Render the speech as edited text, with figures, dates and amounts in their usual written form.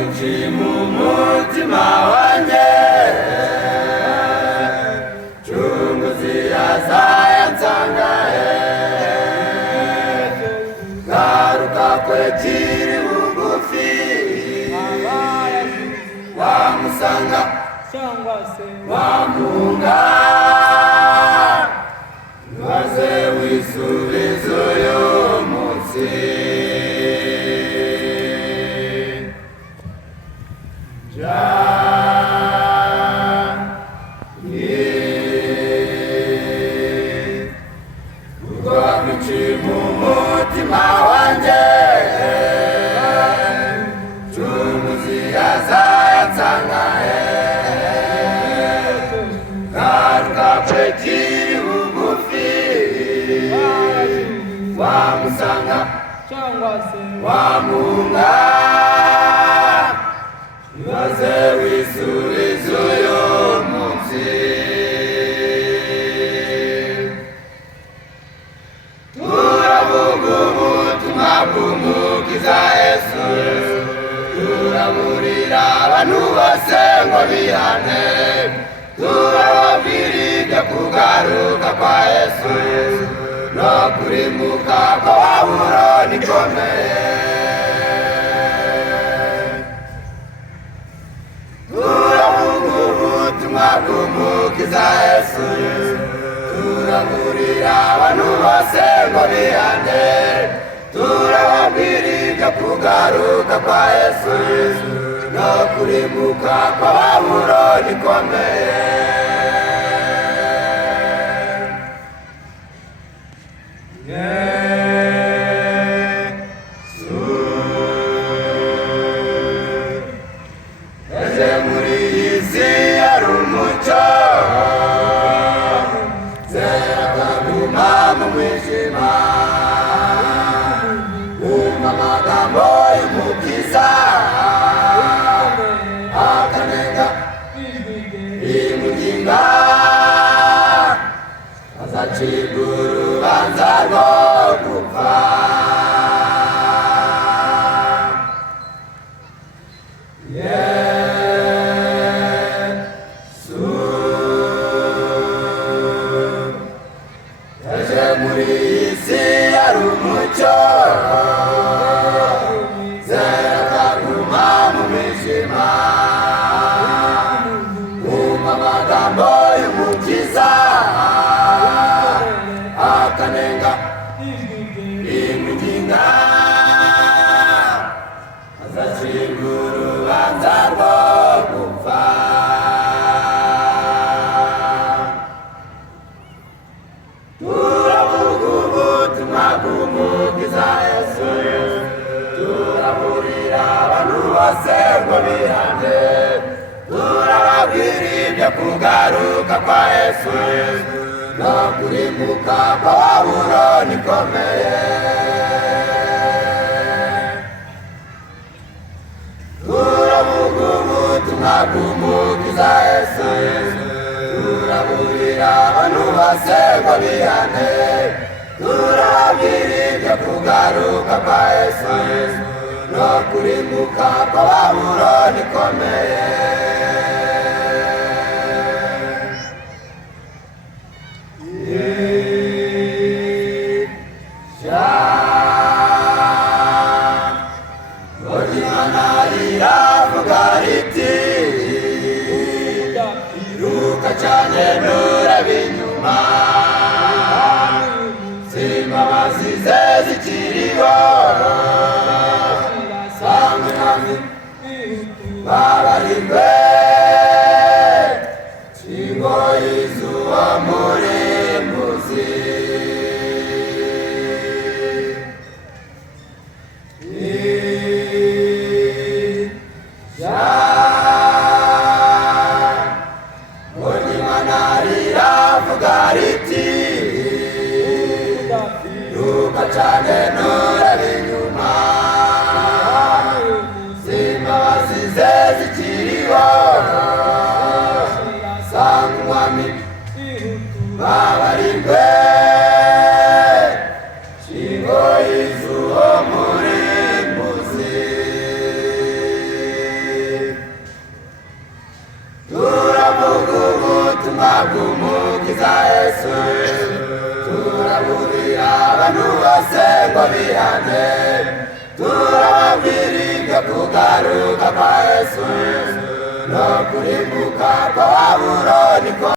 Kuchimu mutima wanjye chunguzi azaya nsangaye garuka kwekiri bugufi wamusanga wamunga maze wisubizo y'umunsi mutima wanjye chunguzi azaya nsangaye garuka kwekiri bugufi wamusanga wamunga maze wisubizo y'umunsi bw'umukiza Yesu turaburira abantu bose ngo bihane turababwira ibyo kugaruka kwa Yesu no kurimbuka kwa Babuloni ikomeye turavuga ubutumwa bw'umukiza Yesu turaburira abantu bose ngo bihane turababwira ibyo kugaruka kwa Yesu no kurimbuka kwa Babuloni ikomeye Yesu yaje muri iyi si ari umucyo zera akaguma mu mwijima amagambo y'umukiza akanenga imuginga azacirwa urubanza rwo gupfa Yesu yaje muri iyi si ari umucyo amagambo y'umukiza akanenga imuginga azacirwa urubanza rwo gupfa turavuga ubutumwa bw'umukiza Yesu turaburira abantu bose ngo bihane turababwira ibyo kugaruka kwa Yesu no kurimbuka kwa Babuloni ikomeye turavuga ubutumwa bw'umukiza Yesu turaburira abantu bose ngo bihane turababwira ibyo kugaruka kwa Yesu no kurimbuka kwa Babuloni ikomeye iruka cyane nturebe inyuma simbabazi ze zikiriho sangwe nami babarirwe shingo y'izuba murimbuzi iruka cyane nturebe inyuma simbabazi ze zikiriho sanga umwami babarirwe shingo y'izuba murimbuzi abantu bose ngo bihane turababwira ibyo kugaruka kwa Yesu no kurimbuka kwa Babuloni.